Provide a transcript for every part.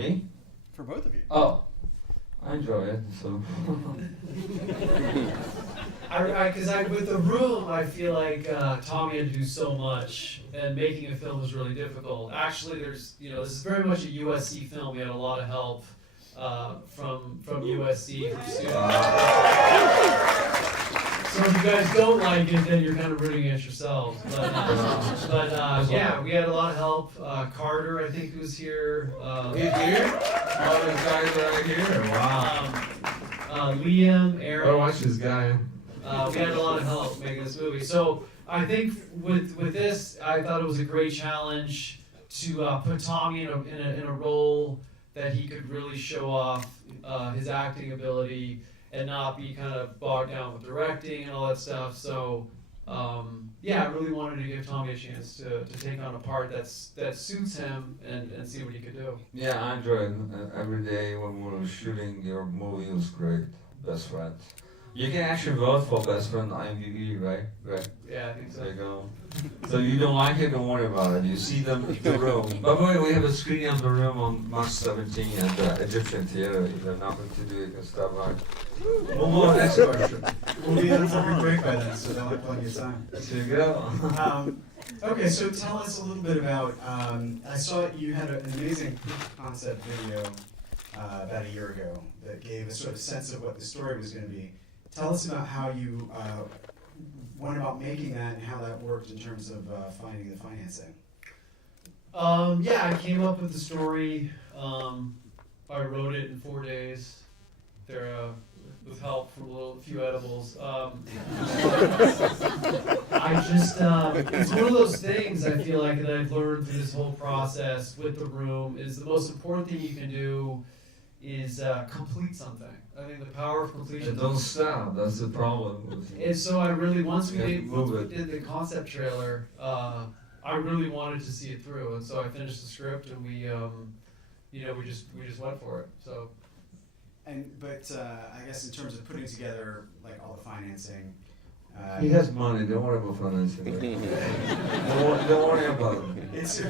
me? For both of you. Oh, I enjoy it. So. Because with The Room, I feel like Tommy had to do so much, and making a film is really difficult. Actually, this is very much a USC film. We had a lot of help from USC, from students. So if you guys don't like it, then you're kind of rooting against yourselves. But yeah, we had a lot of help. Carter, I think, was here. Here? All those guys right here? Wow. Liam, Aaron. I watch this guy. We had a lot of help making this movie. So I think with this, I thought it was a great challenge to put Tommy in a role that he could really show off his acting ability and not be kind of bogged down with directing and all that stuff. So yeah, I really wanted to give Tommy a chance to take on a part that suits him and see what he could do. Yeah, I enjoyed it. Every day when we were shooting your movie, it was great. Best friend. You can actually vote for best friend on IMDb, right? Right. Yeah, I think so. There you go. So you don't like it, don't worry about it. You see them in The Room. By the way, we have a screening of The Room on March 17 at the Egyptian Theater. If you're not going to do it, you can stop by. One more next question. We'll be on a free break by then, so don't have plenty of time. There you go. Okay, so tell us a little bit about, I saw you had an amazing proof concept video about a year ago that gave a sort of sense of what the story was going to be. Tell us about how you went about making that and how that worked in terms of finding the financing. Yeah, I came up with the story. I wrote it in 4 days. With help from a few edibles. I just, it's one of those things I feel like that I've learned through this whole process with The Room is the most important thing you can do is complete something. I think the power of completion. Don't stop. That's the problem. And so I really, once we move did the concept trailer, I really wanted to see it through, and so I finished the script, and we just went for it. So. But I guess in terms of putting together like all the financing. He has money. Don't worry about financing. don't worry about it. It's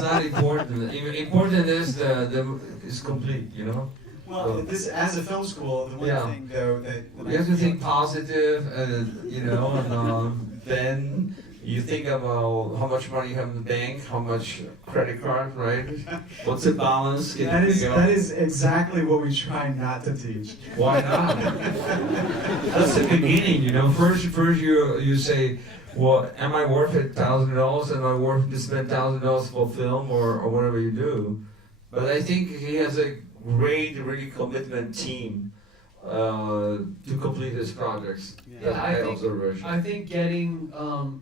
not important. Important is it's complete. You know. Well, this as a film school, the one thing though that you have to think positive, and then you think about how much money you have in the bank, how much credit card, right? What's the balance? That is exactly what we try not to teach. Why not? That's the beginning, you know. First you say, well, am I worth $1,000? Am I worth to spend $1,000 for film or whatever you do? But I think he has a great, really commitment team to complete his projects. I think getting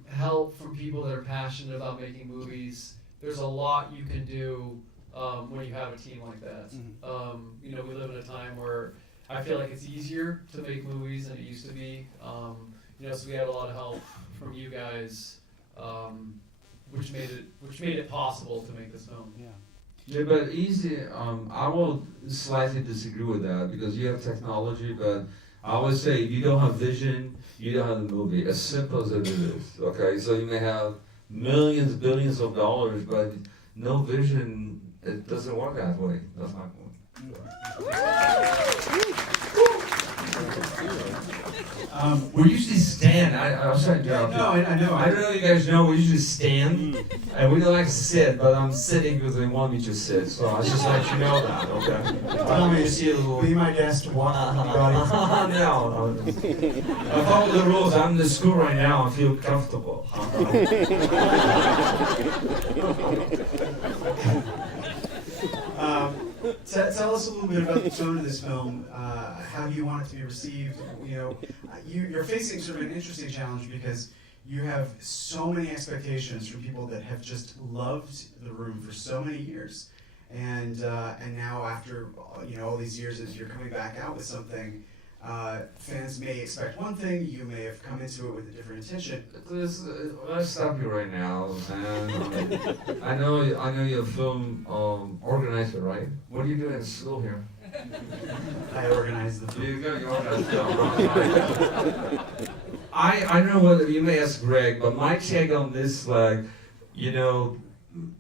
help from people that are passionate about making movies, there's a lot you can do when you have a team like that. We live in a time where I feel like it's easier to make movies than it used to be. So we had a lot of help from you guys, which made it possible to make this film. Yeah, but easy. I will slightly disagree with that because you have technology, but I always say if you don't have vision, you don't have the movie. As simple as it is. Okay, so you may have millions, billions of dollars, but no vision. It doesn't work that way. That's my point. We usually stand. I was trying to interrupt you. No, I know. I don't know if you guys know, we usually stand. And we don't like to sit, but I'm sitting because they want me to sit. So I just let you know that, okay? Tell me to see a little. Be my guest, walk the audience. No. I follow the rules. I'm in the school right now. I feel comfortable. Tell us a little bit about the tone of this film, how you want it to be received. You're facing sort of an interesting challenge because you have so many expectations from people that have just loved The Room for so many years, and now after all these years, as you're coming back out with something, fans may expect one thing. You may have come into it with a different intention. Let's stop you right now, man. I know you're a film organizer, right? What do you do in school here? I organize the film. You organize the film. I don't know whether you may ask Greg, but my take on this, I'm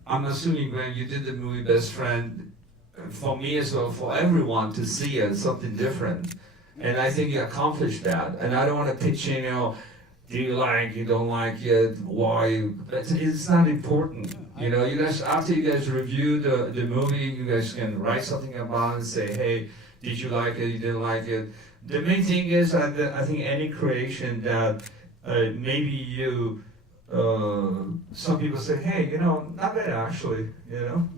assuming, Greg, you did the movie Best Friend. for me as well, for everyone to see it, something different. And I think you accomplished that. And I don't want to pitch in, do you like, you don't like it, why? It's not important. You know, you guys, after you guys review the movie, you guys can write something about it and say, hey, did you like it, you didn't like it. The main thing is, I think any creation that maybe you, some people say, hey, not bad actually,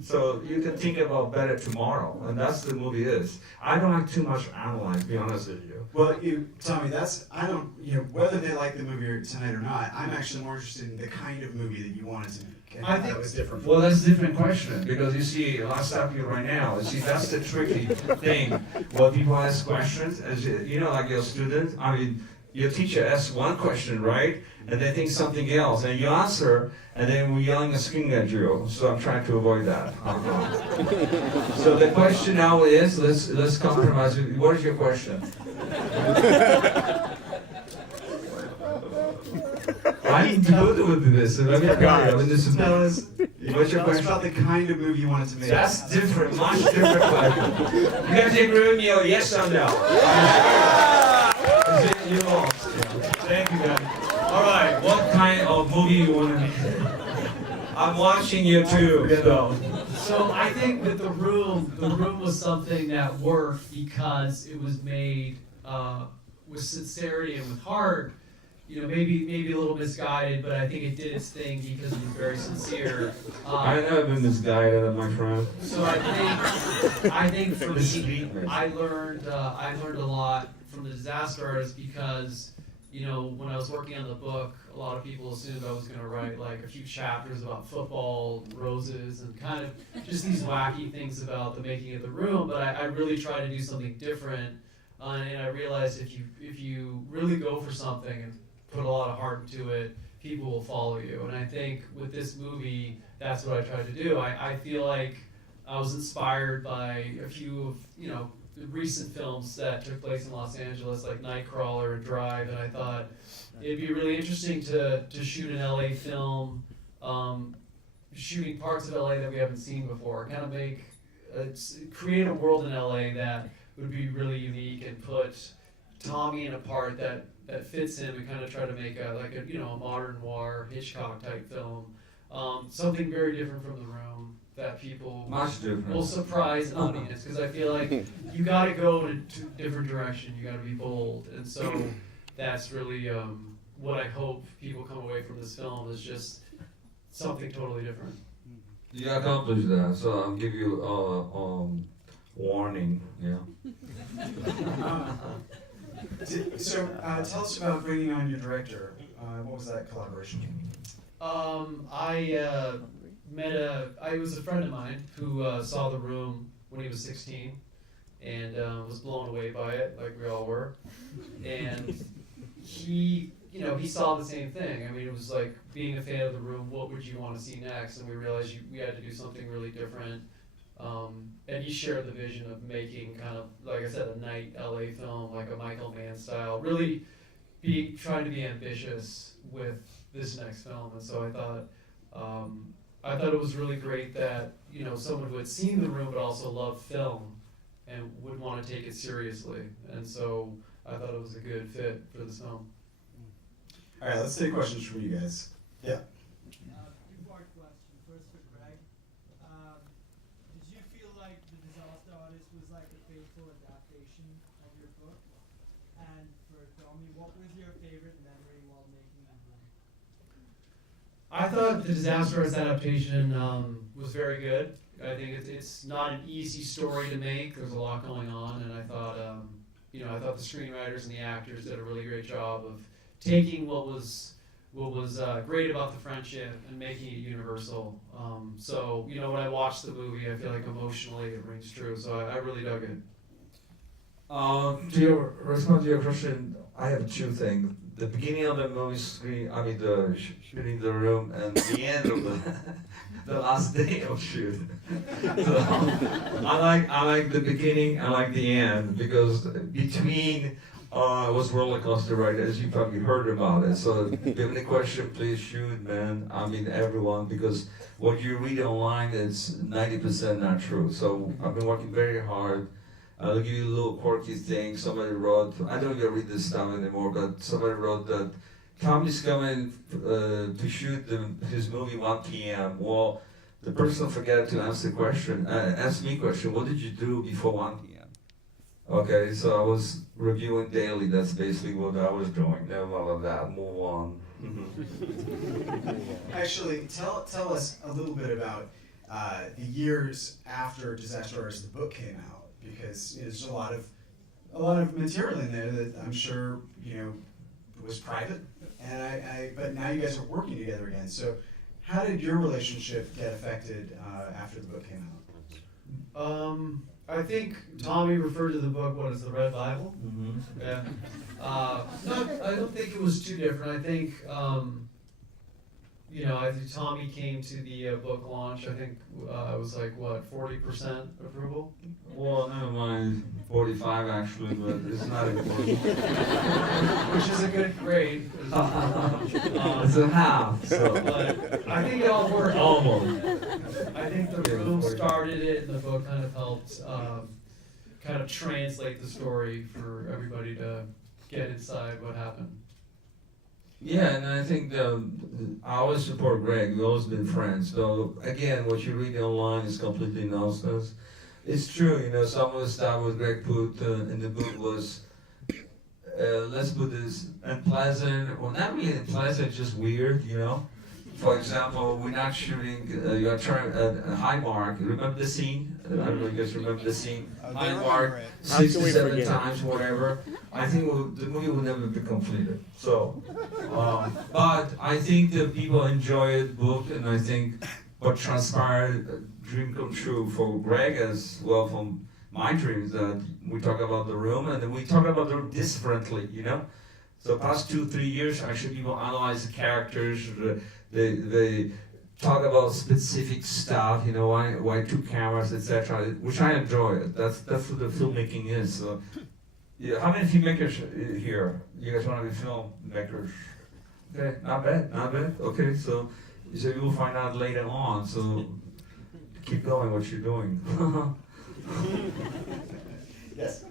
So you can think about better tomorrow, and that's the movie is. I don't like too much analyze, to be honest with you. Well, Tommy, I don't, whether they like the movie tonight or not, I'm actually more interested in the kind of movie that you wanted to make. And I think that was different. Well, that's a different question, because you see, I'll stop you right now. You see, that's the tricky thing. When people ask questions, as like your students, your teacher asks one question, right? And they think something else, and you answer, and then we're yelling and screaming at you. So I'm trying to avoid that. So the question now is, let's compromise. What is your question? I'm good with this. Let me tell us. What's your question? About the kind of movie you wanted to make. That's different, much different question. You guys agree with me? Yes or no? You lost. Thank you, guys. All right, what kind of movie you want to make? I'm watching you too. So I think with the room was something that worked because it was made with sincerity and with heart. Maybe a little misguided, but I think it did its thing because it was very sincere. I know I've been misguided, my friend. So I think for me, I learned a lot from the disaster artist because, when I was working on the book, a lot of people assumed I was going to write like a few chapters about football, roses, and kind of just these wacky things about the making of the room. But I really tried to do something different, and I realized if you really go for something and put a lot of heart into it, people will follow you. And I think with this movie, that's what I tried to do. I feel like I was inspired by a few of, the recent films that took place in Los Angeles, like Nightcrawler and Drive, and I thought it'd be really interesting to shoot an LA film, shooting parts of LA that we haven't seen before, kind of create a world in LA that would be really unique and put Tommy in a part that fits him and kind of try to make a modern noir Hitchcock type film, something very different from The Room that people will surprise an audience, because I feel like you got to go in a different direction, you got to be bold, and so that's really what I hope people come away from this film is just something totally different. You accomplished that, so I'll give you warning. Yeah. So tell us about bringing on your director. What was that collaboration? I was a friend of mine who saw The Room when he was 16 and was blown away by it, like we all were. And he saw the same thing. I mean, it was like being a fan of The Room, what would you want to see next? And we realized we had to do something really different. And he shared the vision of making kind of, like I said, a night LA film, like a Michael Mann style, really trying to be ambitious with this next film. And so I thought it was really great that, someone who had seen The Room but also loved film and would want to take it seriously. And so I thought it was a good fit for this film. All right, let's take questions from you guys. Yeah. Two-part question. First for Greg. Did you feel like The Disaster Artist was like a faithful adaptation of your book? And for Tommy, what was your favorite memory while making The Room? I thought the Disaster Artist adaptation was very good. I think it's not an easy story to make. There's a lot going on, and I thought the screenwriters and the actors did a really great job of taking what was great about the friendship and making it universal. So when I watched the movie, I feel like emotionally it rings true. So I really dug it. To respond to your question, I have two things. The beginning of the movie screen, the shooting The Room, and the end of the last day of shoot. So I like the beginning, I like the end, because between It was roller coaster ride, as you probably heard about it. So if you have any question, please shoot, man. I mean, everyone, because what you read online is 90% not true. So I've been working very hard. I'll give you a little quirky thing. Somebody wrote, I don't even read this stuff anymore, but somebody wrote that Tommy's coming to shoot his movie 1 p.m. Well, the person forgot to ask the question, ask me a question, what did you do before 1 p.m.? Okay, so I was reviewing daily, that's basically what I was doing. Never mind of that, move on. Actually, tell us a little bit about the years after Disaster Artist, the book came out, because there's a lot of material in there that I'm sure was private, and but now you guys are working together again. So, how did your relationship get affected after the book came out? I think Tommy referred to the book, what is the Red Bible? Mm-hmm. Yeah. No, I don't think it was too different. I think, I think Tommy came to the book launch. I think it was like, what, 40% approval? Well, never mind, 45 actually, but it's not important. Which is a good grade. It's a half, so. But I think it all worked. Almost. I think the room started it, and the book kind of helped kind of translate the story for everybody to get inside what happened. Yeah, and I think I always support Greg. We've always been friends. So again, what you read online is completely nonsense. It's true, some of the stuff what Greg put in the book was, let's put this, unpleasant, or not really unpleasant, just weird, For example, we're not shooting, you are trying high mark. Remember the scene? I don't know if you guys remember the scene. High mark, 67 times, whatever. I think the movie will never be completed. So, but I think that people enjoy the book, and I think what transpired, dream come true for Greg as well from my dreams, that we talk about the room, and then we talk about the room differently, So past 2-3 years, actually people analyze the characters, they talk about specific stuff, why 2 cameras, etc., which I enjoy. That's what the filmmaking is. So, yeah, how many filmmakers here? You guys want to be filmmakers? Okay, not bad. Okay, so you will find out later on. So keep going what you're doing. Yes.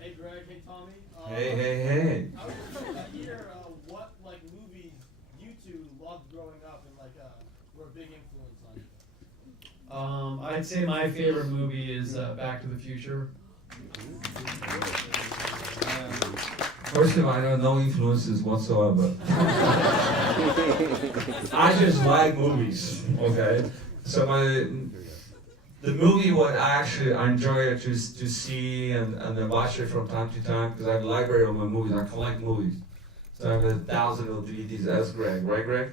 Hey Greg, hey Tommy. Hey. I was curious to hear what movies you two loved growing up and were a big influence on you. I'd say my favorite movie is Back to the Future. First of all, I know no influences whatsoever. I just like movies, okay? So the movie what I enjoy to see and watch it from time to time, because I have a library of my movies. I collect movies. So I have 1,000 of DVDs as Greg, right Greg?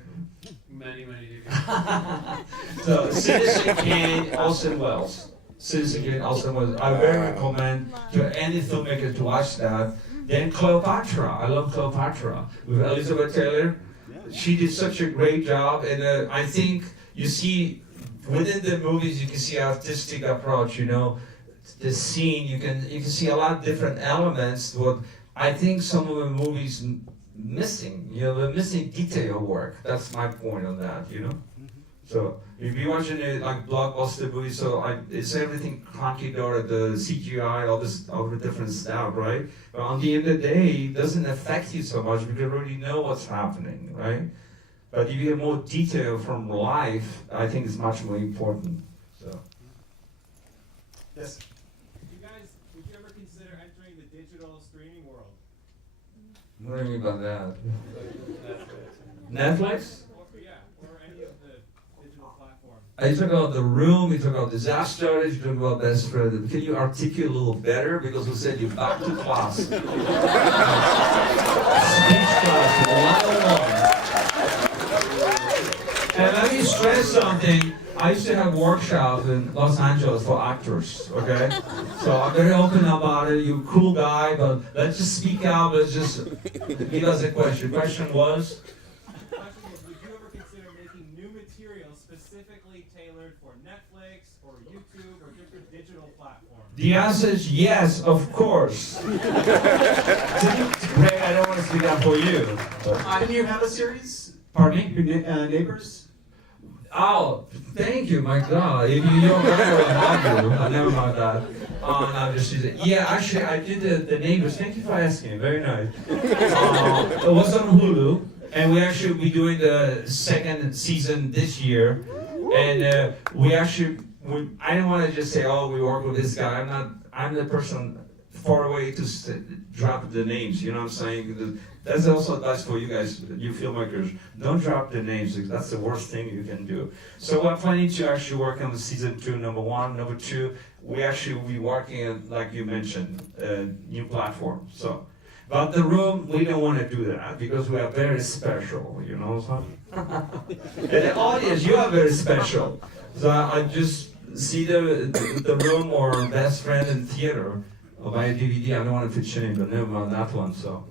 Many DVDs. So Citizen Kane, Orson Welles. Citizen Kane, Orson Welles. I very recommend to any filmmaker to watch that. Then Cleopatra. I love Cleopatra with Elizabeth Taylor. She did such a great job, and I think you see within the movies you can see artistic approach. The scene you can see a lot of different elements. What I think some of the movies missing. The missing detail work. That's my point on that. So if you're watching it like blockbuster movies, so it's everything clunky door, the CGI, all the different stuff, right? But on the end of the day, it doesn't affect you so much because you already know what's happening, right? But if you have more detail from life, I think it's much more important. So. Yes. Would you ever consider entering the digital streaming world? What do you mean by that? Netflix? Or any of the digital platforms. You talk about The Room, you talk about Disaster, you talk about Best Friend. Can you articulate a little better? Because we said you're back to class. Speech class, 101. And let me stress something. I used to have workshops in Los Angeles for actors, okay? So I'm very open about it. You're a cool guy, but let's just speak out. Let's just give us a question. The question was? The question is, would you ever consider making new material specifically tailored for Netflix or YouTube or different digital digital platform? The answer is yes, of course. Greg, I don't want to speak up for you. Didn't you have a series? Pardon me? Neighbors? Oh, thank you, my God. If you don't know what I do, I never mind that. No, I'm just teasing. Yeah, actually, I did the neighbors. Thank you for asking. Very nice. It was on Hulu, and we actually be doing the second season this year. And we actually, I didn't want to just say, oh, we work with this guy. I'm the person far away to drop the names. You know what I'm saying? That's also advice for you guys, you filmmakers. Don't drop the names, because that's the worst thing you can do. So we're planning to actually work on the season 2, number 1. Number 2, we actually will be working on, like you mentioned, a new platform. So, but the room, we don't want to do that, because we are very special, you know? So. And the audience, you are very special. So I just see the room or best friend in theater, or buy a DVD. I don't want to pitch in, but never mind that one, so.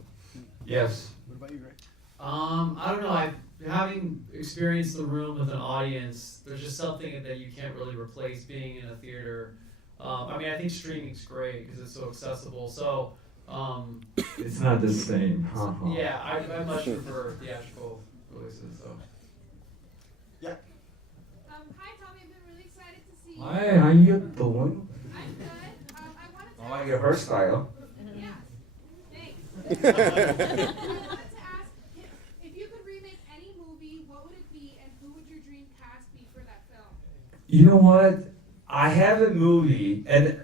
Yes. What about you, Greg? I don't know. Having experienced the room with an audience, there's just something that you can't really replace being in a theater. I mean, I think streaming's great because it's so accessible. So, It's not the same. yeah, I much prefer theatrical releases. So. Yeah. Hi, Tommy. I've been really excited to see you. Hi, how you doing? I'm good. I wanted to I like your hairstyle. Yeah. Thanks. I wanted to ask if you could remake any movie, what would it be, and who would your dream cast be for that film? You know what? I have a movie, and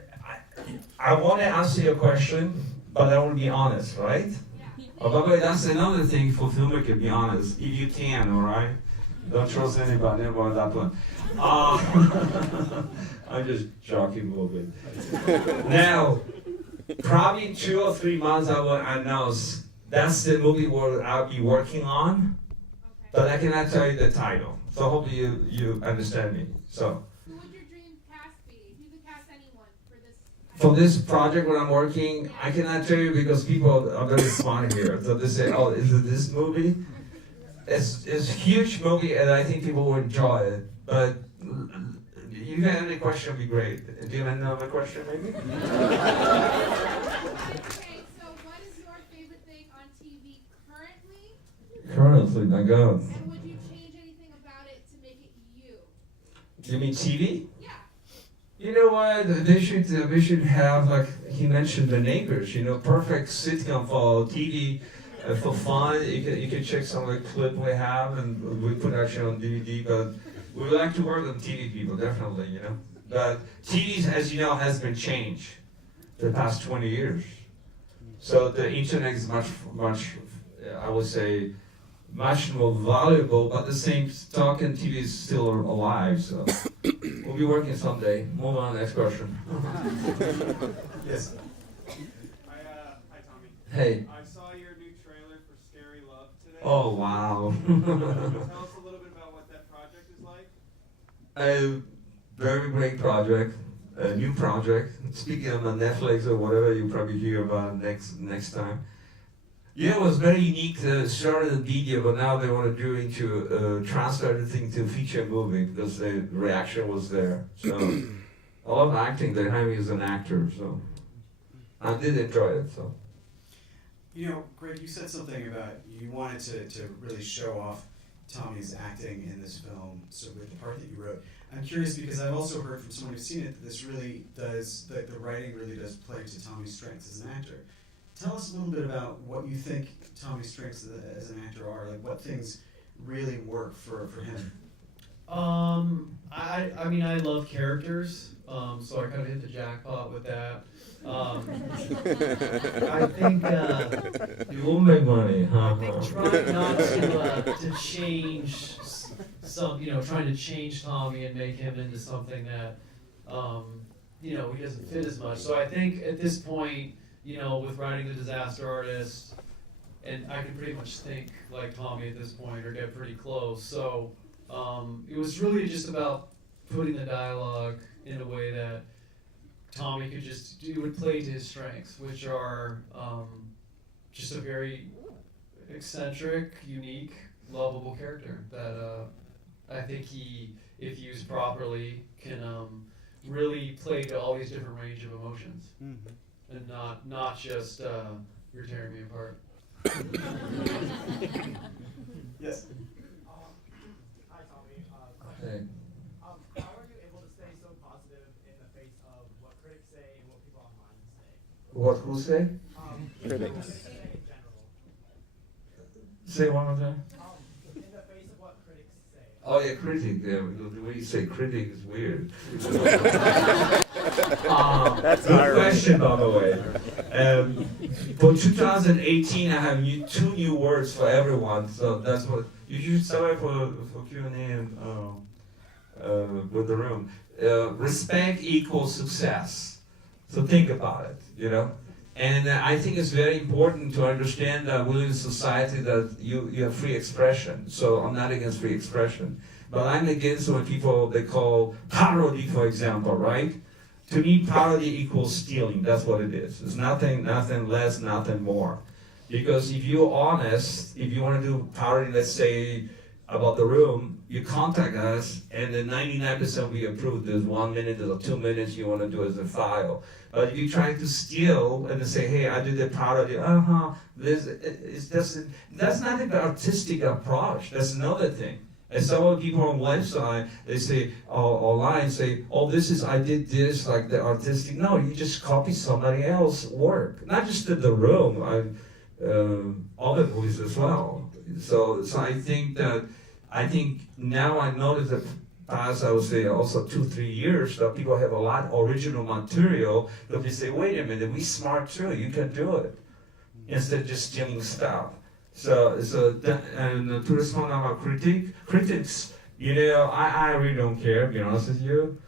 I want to answer your question, but I want to be honest, right? Yeah. Oh, by the way, that's another thing for filmmaker, be honest. If you can, all right? Don't trust anybody about that one. I'm just joking a little bit. Now, probably 2 or 3 months I will announce that's the movie where I'll be working on, Okay. but I cannot tell you the title. So hopefully you understand me. So Who would your dream cast be? If you could cast anyone for this. for this project where I'm working, I cannot tell you because people are very smart here. So they say, oh, is it this movie? It's a huge movie, and I think people will enjoy it. But you have any question would be great. Do you have another question, maybe? Okay, so what is your favorite thing on TV currently? Currently, my God. And would you change anything about it to make it you? You mean TV? Yeah. You know what? We should have, like he mentioned, the neighbors. You know, perfect sitcom for TV. For fun, you can check some of the clip we have, and we put actually on DVD. But we would like to work on TV people, definitely, you know. But TV, as you know, has been changed the past 20 years. So the internet is much, I would say, much more valuable. But the same, talking TV is still alive. So we'll be working someday. Move on, next question. Yes. Hi, Tommy. Hey. I saw your new trailer for Scary Love today. Oh wow. Tell us a little bit about what that project is like. A very great project, a new project. Speaking of Netflix or whatever, you probably hear about next time. Yeah, it was very unique. Started in video, but now they want to do into transfer everything to feature movie because the reaction was there. So I love acting. They hire me as an actor, so I did enjoy it. So. You know, Greg, you said something about you wanted to really show off Tommy's acting in this film, so with the part that you wrote. I'm curious because I've also heard from someone who's seen it that this really does, that the writing really does play to Tommy's strengths as an actor. Tell us a little bit about what you think Tommy's strengths as an actor are, like what things really work for him. I mean, I love characters, so I kind of hit the jackpot with that. I think You will make money, huh? trying not to change trying to change Tommy and make him into something that, he doesn't fit as much. So I think at this point, with writing The Disaster Artist, and I can pretty much think like Tommy at this point or get pretty close. So it was really just about putting the dialogue in a way that Tommy would play to his strengths, which are just a very eccentric, unique, lovable character that I think he, if used properly, can really play to all these different range of emotions, and not just you're tearing me apart. Yes. Hi, Tommy. Hey. How are you able to stay so positive in the face of what critics say and what people online say? What, who say? Critics. In general. Say one more time. In the face of what critics say. Oh yeah, critic. Yeah, the way you say critic is weird. That's good irony. question, by the way. For 2018, I have two new words for everyone. So that's what you should start for Q&A and with the room. Respect equals success. So think about it, you know. And I think it's very important to understand that we live in a society that you have free expression. So I'm not against free expression. But I'm against what people, they call parody, for example, right? To me, parody equals stealing. That's what it is. It's nothing less, nothing more. Because if you're honest, if you want to do parody, let's say, about the room, you contact us, and then 99% we approve. There's 1 minute or 2 minutes you want to do as a file. But if you try to steal and say, hey, I did a parody, that's not an artistic approach. That's another thing. And some of the people on website, they say, online say, oh, I did this, like the artistic. No, you just copy somebody else's work. Not just in the room, other movies as well. So I think now I notice that past, I would say also 2-3 years, that people have a lot of original material, but they say, wait a minute, we smart too, you can do it. Instead of just stealing stuff. And to respond about critics, you know, I really don't care, to be honest with you,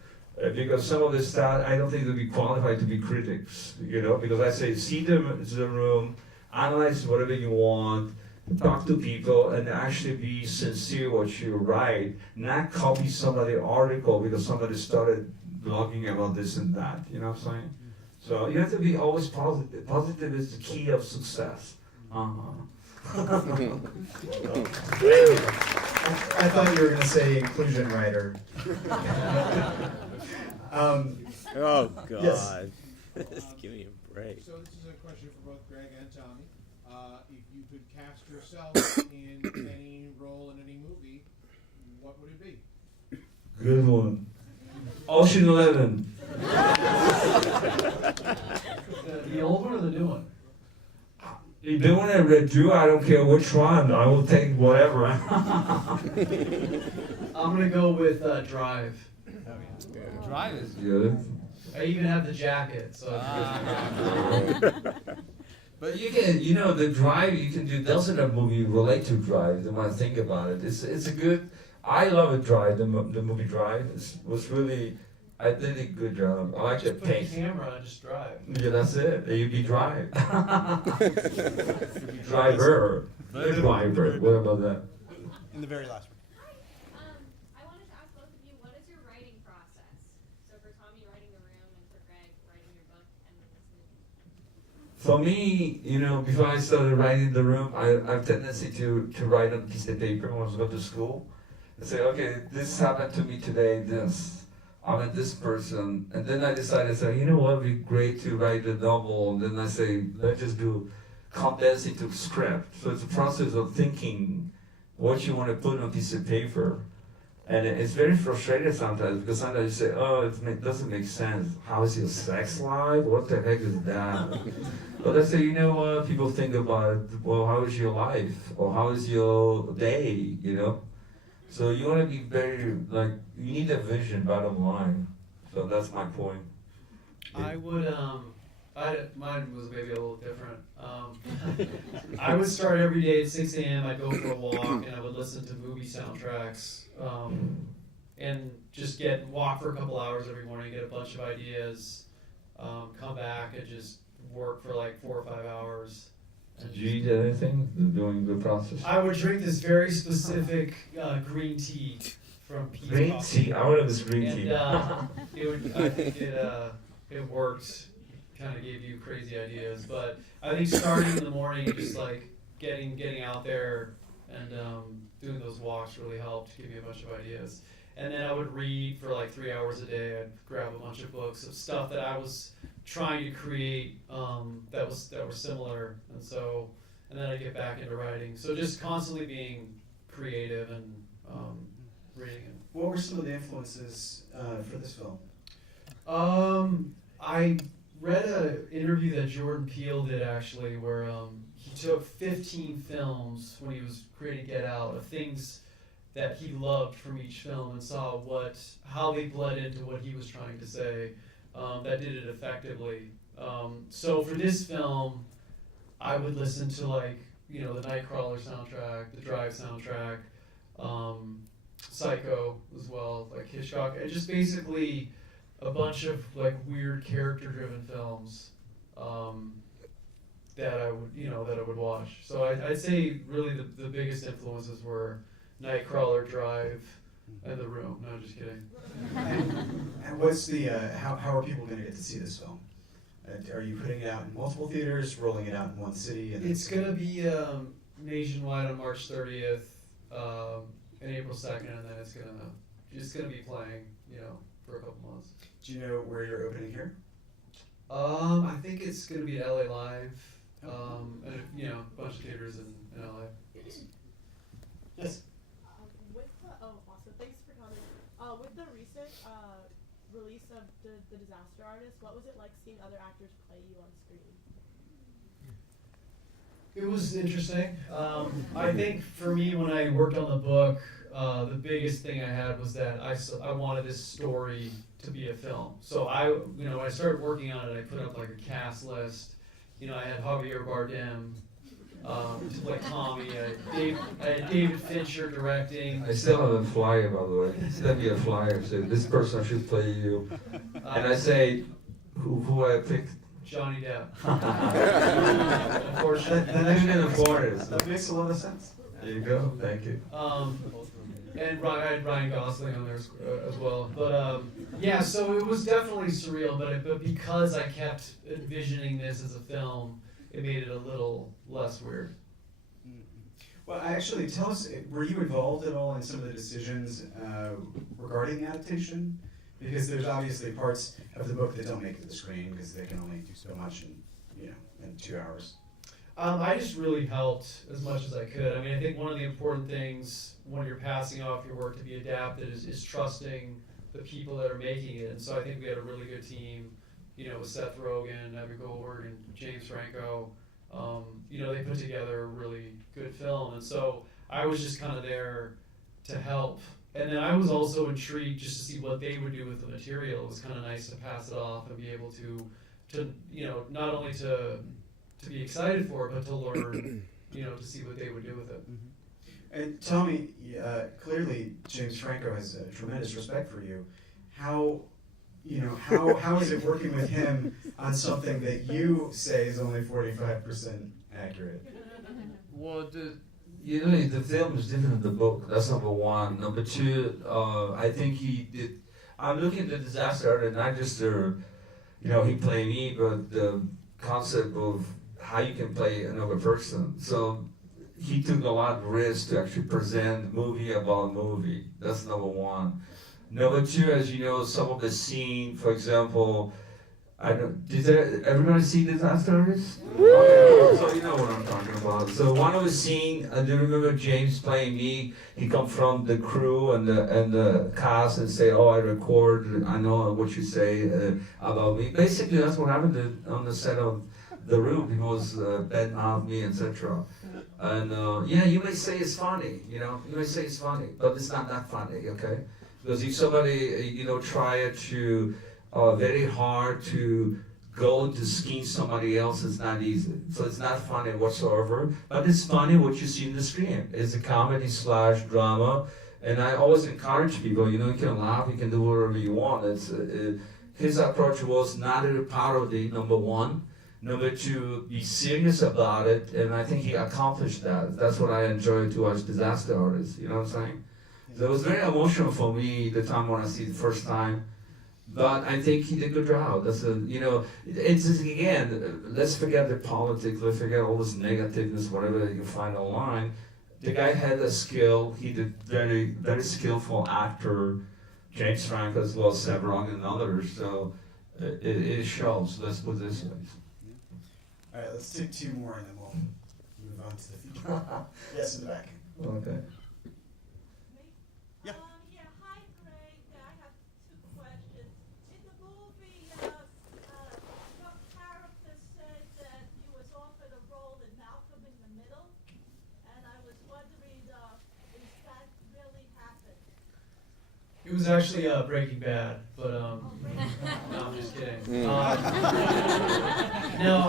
because some of this stuff, I don't think they'll be qualified to be critics, you know, because I say, see the room, analyze whatever you want, talk to people, and actually be sincere what you write, not copy somebody's article because somebody started blogging about this and that, you know what I'm saying? So you have to be always positive. Positive is the key of success. I thought you were going to say inclusion writer. Oh God! Yes. Just give me a break. So this is a question for both Greg and Tommy. If you could cast yourself in any role in any movie, what would it be? Good one. Ocean 11. The old one or the new one? If they want to redo, I don't care which one. I will take whatever. I'm gonna go with Drive. Drive is good. I even have the jacket, so it's good. But you can, you know, the Drive you can do. Doesn't a movie relate to Drive? When I think about it, it's a good. I love a Drive. The movie Drive was really. I did a good job. I like the Just put the pace. camera and just drive. Yeah, that's it. You be Drive. Driver. The driver. What about that? In the very last one. I wanted to ask both of you, what is your writing process? So for Tommy, writing The Room, and for Greg, writing your book and this movie. For me, you know, before I started writing The Room, I have a tendency to write on a piece of paper when I was going to school. And say, okay, this happened to me today, this. I met this person. And then I decided, you know what, it'd be great to write a novel. And then I say, let's just condense it to script. So it's a process of thinking what you want to put on a piece of paper. And it's very frustrating sometimes because sometimes you say, oh, it doesn't make sense. How is your sex life? What the heck is that? But I say, you know what? People think about, well, how is your life? Or how is your day, you know? So you want to be very, you need a vision, bottom line. So that's my point. I would, mine was maybe a little different. I would start every day at 6 a.m. I'd go for a walk and I would listen to movie soundtracks and just walk for a couple hours every morning, get a bunch of ideas, come back and just work for like 4 or 5 hours. Did you eat anything during the process? I would drink this very specific green tea from Pete's Green Coffee. tea? I want this green tea. I think it worked. Kind of gave you crazy ideas, but I think starting in the morning, just like getting out there and doing those walks really helped give me a bunch of ideas. And then I would read for like 3 hours a day. I'd grab a bunch of books of stuff that I was trying to create that were similar, and then I get back into writing. So just constantly being creative and reading it. What were some of the influences for this film? I read an interview that Jordan Peele did actually, where he took 15 films when he was creating Get Out of things that he loved from each film and saw how they bled into what he was trying to say. That did it effectively. So for this film, I would listen to the Nightcrawler soundtrack, the Drive soundtrack, Psycho as well, like Hitchcock, and just basically a bunch of weird character-driven films that I would watch. So I'd say really the biggest influences were Nightcrawler, Drive, and The Room. No, just kidding. And what's the how are people going to get to see this film? Are you putting it out in multiple theaters, rolling it out in one city? And It's going to be nationwide on March 30th and April 2nd, and then it's going to be playing, for a couple months. Do you know where you're opening here? I think it's going to be at LA Live, and a bunch of theaters in LA. Yes. Awesome. Thanks for coming. With the recent release of the Disaster Artist, what was it like seeing other actors play you on screen? It was interesting. I think for me, when I worked on the book, the biggest thing I had was that I wanted this story to be a film. So when I started working on it, I put up a cast list. I had Javier Bardem to play Tommy. I had David Fincher directing. I still have a flyer, by the way. Send me a flyer. Say this person should play you, and I say who I picked. Johnny Depp. Unfortunately, I live in the forest. That makes a lot of sense. There you go. Thank you. And I had Ryan Gosling on there as well. But yeah, so it was definitely surreal. But because I kept envisioning this as a film, it made it a little less weird. Well, actually, tell us, were you involved at all in some of the decisions regarding the adaptation? Because there's obviously parts of the book that don't make it to the screen because they can only do so much in 2 hours. I just really helped as much as I could. I mean, I think one of the important things when you're passing off your work to be adapted is trusting the people that are making it. And so I think we had a really good team, with Seth Rogen, Abby Goldberg, and James Franco. They put together a really good film. And so I was just kind of there to help. And then I was also intrigued just to see what they would do with the material. It was kind of nice to pass it off and be able to not only to be excited for it, but to learn, to see what they would do with it. Mm-hmm. And Tommy, clearly James Franco has a tremendous respect for you. How is it working with him on something that you say is only 45% accurate? Well, the film is different than the book. That's number one. Number two, I think he did. I'm looking at the Disaster Artist, not just he playing me, but the concept of how you can play another person. So he took a lot of risk to actually present movie about movie. That's number one. Number two, as you know, some of the scene, for example, did everybody see Disaster Artist? Okay, so you know what I'm talking about. So one of the scene, I do remember James playing me. He come from the crew and the cast and say, "Oh, I record. I know what you say about me." Basically, that's what happened on the set of The Room. He was betting on me, etc. And you may say it's funny. You may say it's funny, but it's not that funny, okay? Because if somebody try to very hard to go to skin somebody else, it's not easy. So it's not funny whatsoever, but it's funny what you see in the screen. It's a comedy / drama, and I always encourage people, you can laugh, you can do whatever you want. His approach was not a parody, number one. Number two, be serious about it, and I think he accomplished that. That's what I enjoyed to watch Disaster Artist, you know what I'm saying? So it was very emotional for me the time when I see it the first time. But I think he did a good job. It's just, again, let's forget the politics, let's forget all this negativeness, whatever you find online. the guy had a skill. He did very skillful actor, James Franco as well, Severon and others. So it shows. Let's put it this way. All right, let's take two more and then we'll move on to the future. Yes, in the back. Okay. Yeah. Yeah, hi Greg. I have two questions. In the movie, your character said that you was offered a role in Malcolm in the Middle, and I was wondering, if that really happened. It was actually Breaking Bad, but no, I'm just kidding. No,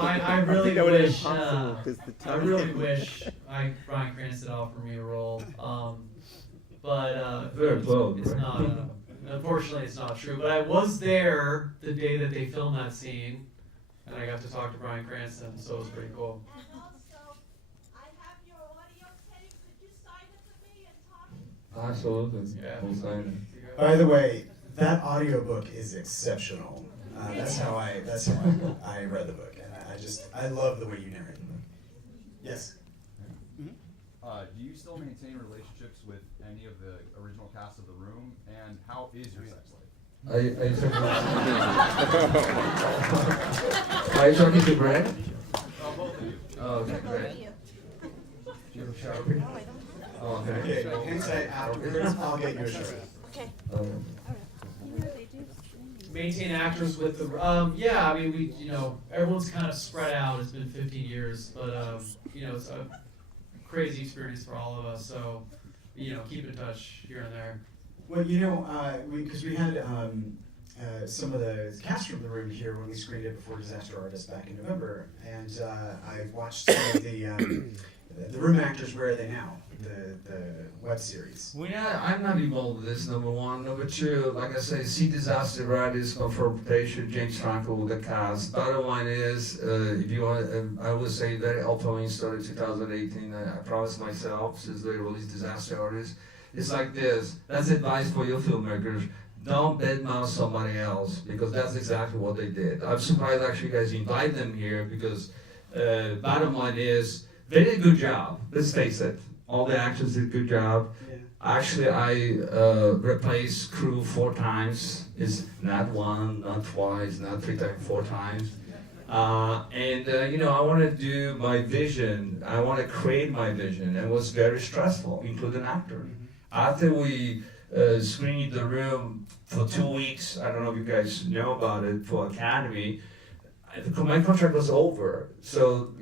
I really that would've been wish. possible, 'cause the I really wish Bryan Cranston offered me a role, but Very close, it's right? not. Unfortunately, it's not true. But I was there the day that they filmed that scene, and I got to talk to Bryan Cranston, so it was pretty cool. And also, I have your audio tape. Could you sign it for me and Tommy? Absolutely. Yeah. We'll sign By the way, that audiobook is exceptional. That's how I read the book, and I love the way you narrate the book. Yes. Do you still maintain relationships with any of the original cast of The Room, and how is your sex life? Are you talking to Brad? Both of you. Oh, okay, great. Do you have a Sharpie? Oh, okay. Okay, insight afterwards. I'll get you a shirt. Okay. Maintain actors with the yeah. I mean, everyone's kind of spread out. It's been 15 years, but it's a crazy experience for all of us. So keep in touch here and there. Well, because we had some of the cast from The Room here when we screened it before Disaster Artist back in November, and I watched some of the Room actors. Where are they now? The web series. I'm not involved with this, number one. Number two, like I say, see Disaster Artist, confrontation, James Franco with the cast. Bottom line is, if you want, I would say very opening story 2018. I promised myself since they released Disaster Artist. It's like this. That's advice for your filmmakers. Don't badmouth somebody else, because that's exactly what they did. I'm surprised actually you guys invite them here, because bottom line is, they did a good job. Let's face it. All the actors did a good job. Yeah. Actually, I replaced crew 4 times. It's not one, not twice, not 3 times, 4 times. I want to do my vision. I want to create my vision. And it was very stressful, including actor. After we screened The Room for 2 weeks, I don't know if you guys know about it, for Academy, my contract was over. So,